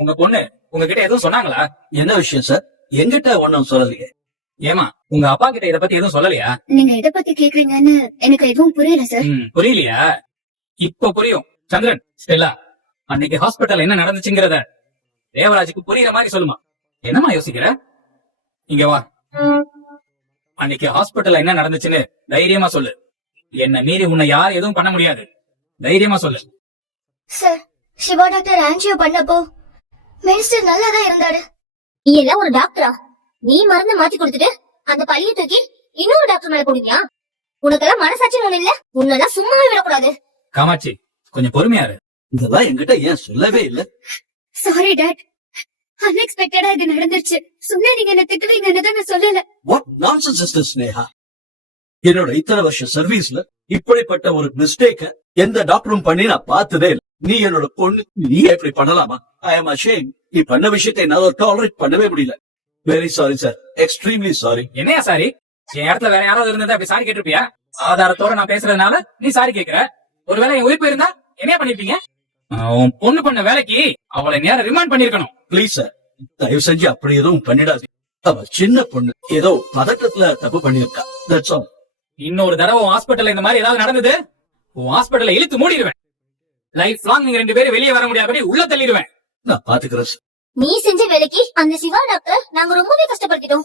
உங்க பொண்ணு உங்ககிட்ட எதுவும் சொன்னாங்களா? என்ன விஷயம் சார்? எங்கிட்ட ஒண்ணும் சொல்லலையே. ஏமா உங்க அப்பா கிட்ட இத பத்தி எதுவும் சொல்லலையா? நீங்க எதை பத்தி கேக்குறீங்கன்னு எனக்கு எதுவும் புரியல சார். புரியலையா? இப்ப புரியும். சந்திரன், ஸ்டெல்லா, அன்னைக்கு ஹாஸ்பிட்டல் என்ன நடந்துச்சுங்கிறத தேவராஜுக்கு புரியுற மாதிரி சொல்லுமா. என்னமா யோசிக்கிற? இங்க வா. அன்னைக்கு ஹாஸ்பிட்டல்ல என்ன நடந்துச்சுன்னு தைரியமா சொல்லு. என்ன மீறி உன்னை யார் எதுவும் பண்ண முடியாது. தைரியமா சொல்லு. சார், சிவா டாக்டர் ஆன்ஜியோ பண்ணப்போ மினிஸ்டர் நல்லாதான் இருந்தாரு. நீ எல்லாம் ஒரு டாக்டரா? நீ மருந்து மாத்தி கொடுத்துட்டு அந்த பழிய தூக்கி இன்னொரு டாக்டர் மேல போடுவியா? உனக்கெல்லாம் மனசாட்சின்னு ஒண்ணு இல்ல. உன்னெல்லாம் சும்மாவே விடக்கூடாது. காமாட்சி, கொஞ்சம் பொறுமையா இரு. இதெல்லாம் என்கிட்ட ஏன் சொல்லவே இல்ல? சாரி டாட், அன்எக்ஸ்பெக்டடா இது நடந்துருச்சு. சொன்னா நீங்க என்ன திட்டுவீங்கன்னு தான் நான் சொல்லல. What nonsense is this, Sneha? என்னோட இத்தனை வருஷம் சர்வீஸ்ல இப்படிப்பட்ட ஒரு மிஸ்டேக்க எந்த டாக்டரும் பண்ணி நான் பார்த்ததே இல்லை. நீ என்னோட பொண்ணு, நீ எப்படி பண்ணலாமா? I am ashamed. நீ பண்ண விஷயத்தை என்னால டாலரேட் பண்ணவே முடியல. Very sorry sir, extremely sorry. என்னையா சாரி? என் இடத்துல வேற யாராவது இருந்தது அப்படி சாரி கேட்டிருப்பியா? ஆதாரத்தோட நான் பேசுறதுனால நீ சாரி கேக்குற. ஒருவேளை என் உயிர் இருந்தா என்ன பண்ணிருப்பீங்க? உன் பொண்ணு பண்ண வேலைக்கு அவளை நேரம் ரிமாண்ட் பண்ணிருக்கணும். பிளீஸ் சார், தயவு செஞ்சு அப்படி எதுவும் பண்ணிடாது. அவ சின்ன பொண்ணு, ஏதோ பதட்டத்துல தப்பு பண்ணிருக்கா. That's all. இன்னொரு தடவை உன் ஹாஸ்பிட்டல்ல இந்த மாதிரி ஏதாவது நடந்தது, உன் ஹாஸ்பிட்டல்ல இழுத்து மூடிடுவேன். லைஃப் லாங் நீங்க 2 பேரும் வெளியே வர முடியாதபடி உள்ள தள்ளிடுவேன். நான் பாத்துக்கிறேன். நீ செஞ்ச வேலைக்கு அந்த சிவா டாக்டர் நாங்க ரொம்பவே கஷ்டப்படுத்திட்டோம்.